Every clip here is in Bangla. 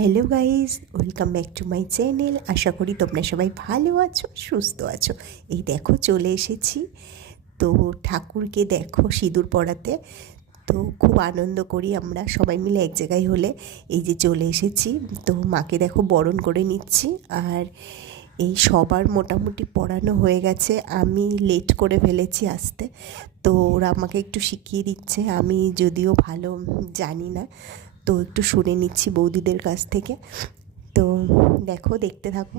Hello guys, welcome back to my channel. আশা করি তোমরা সবাই ভালো আছো, সুস্থ আছো। এই দেখো চলে এসেছি। তো ঠাকুরকে দেখো সিঁদুর পরাতে। তো খুব আনন্দ করি আমরা সবাই মিলে এক জায়গায় হলে। এই যে চলে এসেছি, তো মাকে দেখো বরণ করে নিচ্ছি। আর এই সবার মোটামুটি পড়ানো হয়ে গেছে, আমি লেট করে ফেলেছি আসতে। তো ওরা আমাকে একটু শিখিয়ে দিচ্ছে, আমি যদিও ভালো জানি না, তো একটু শুনে নিচ্ছি বৌদিদের কাছ থেকে। তো দেখো, দেখতে থাকো।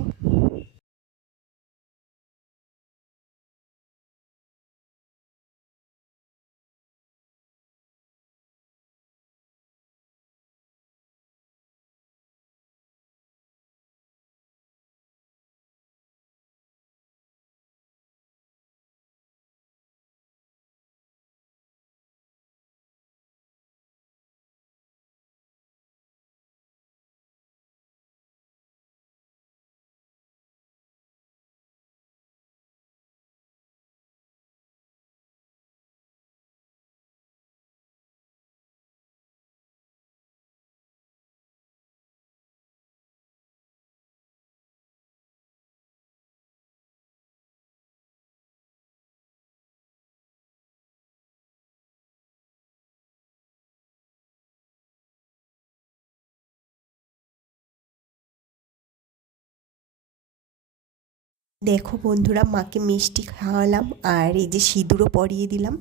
দেখো বন্ধুরা, মাকে মিষ্টি খাওয়ালাম আর এই যে সিঁদুরও পরিয়ে দিলাম।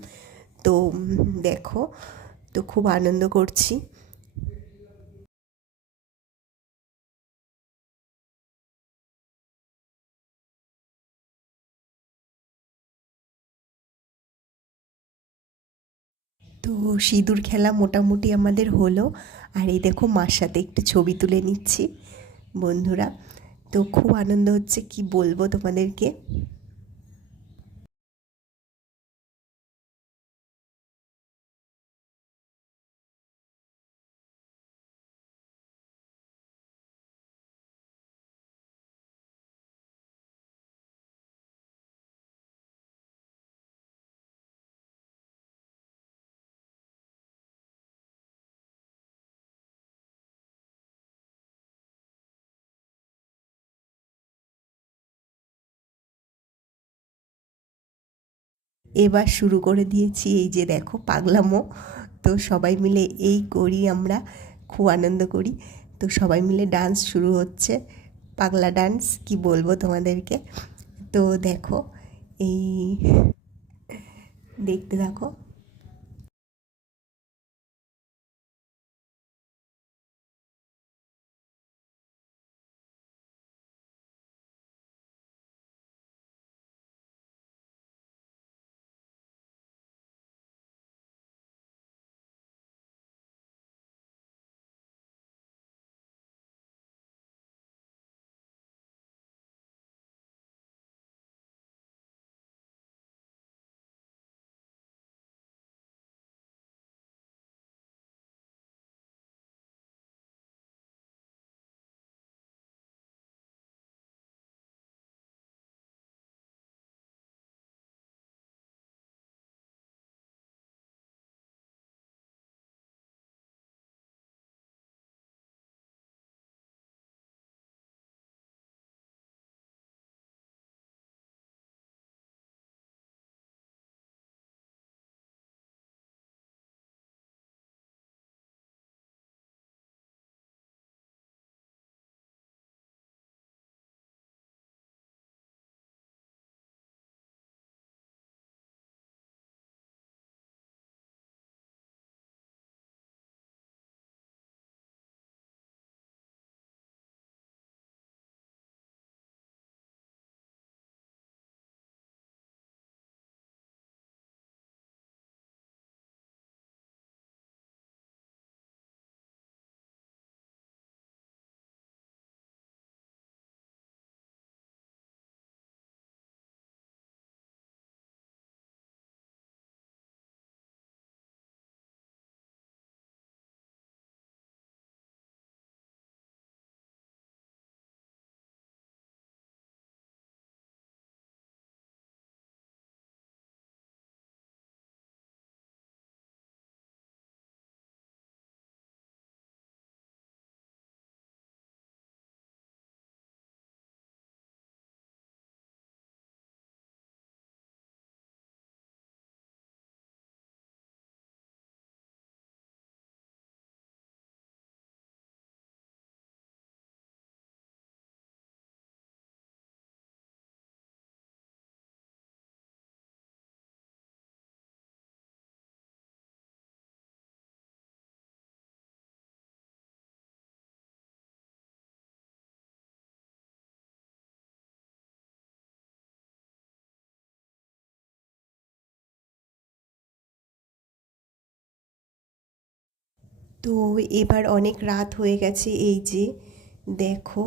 তো দেখো, তো খুব আনন্দ করছি। তো সিঁদুর খেলা মোটামুটি আমাদের হলো। আর এই দেখো, মার সাথে একটু ছবি তুলে নিচ্ছি বন্ধুরা। তো খুব আনন্দ হচ্ছে, কি বলবো তোমাদেরকে। এবার শুরু করে দিয়েছি, এই যে দেখো পাগলামো। তো সবাই মিলে এই করি আমরা, খুব আনন্দ করি। তো সবাই মিলে ডান্স শুরু হচ্ছে, পাগলা ডান্স, কি বলবো তোমাদেরকে। তো দেখো, এই দেখতে থাকো। তো এবার অনেক রাত হয়ে গেছে। এই যে দেখো,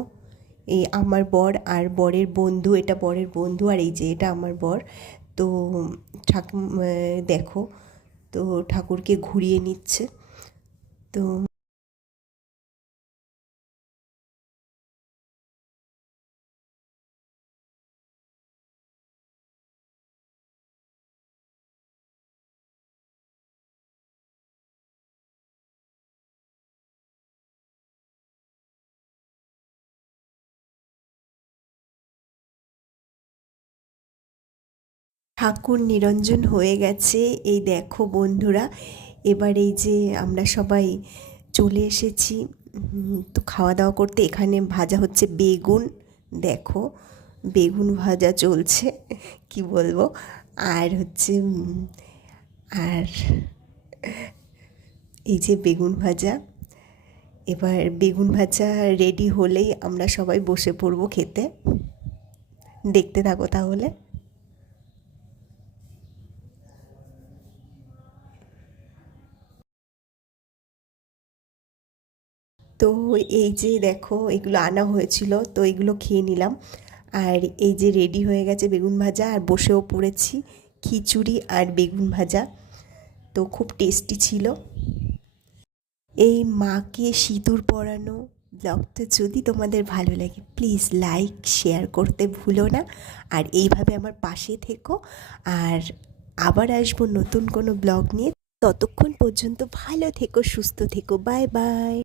এই আমার বর আর বরের বন্ধু, এটা বরের বন্ধু, আর এই যে এটা আমার বর। তো দেখো, তো ঠাকুরকে ঘুরিয়ে নিচ্ছে। তো ঠাকুর নিরঞ্জন হয়ে গেছে। এই দেখো বন্ধুরা, এবার এই যে আমরা সবাই চলে এসেছি তো খাওয়া দাওয়া করতে। এখানে ভাজা হচ্ছে বেগুন, দেখো বেগুন ভাজা চলছে, কি বলবো। আর হচ্ছে আর এই যে বেগুন ভাজা, এবার বেগুন ভাজা রেডি হলেই আমরা সবাই বসে পড়বো খেতে। দেখতে থাকো তাহলে। তো এই যে দেখো, এগুলো আনা হয়েছিল, তো এগুলো খেয়ে নিলাম। আর এই যে রেডি হয়ে গেছে বেগুন ভাজা, আর বসেও পড়েছি খিচুড়ি আর বেগুন ভাজা। তো খুব টেস্টি ছিল। এই মাকে সিঁদুর পরানো ব্লগটা যদি তোমাদের ভালো লাগে, প্লিজ লাইক শেয়ার করতে ভুলো না। আর এইভাবে আমার পাশে থেকো। আর আবার আসবো নতুন কোনো ব্লগ নিয়ে। ততক্ষণ পর্যন্ত ভালো থেকো, সুস্থ থেকো, বাই বাই।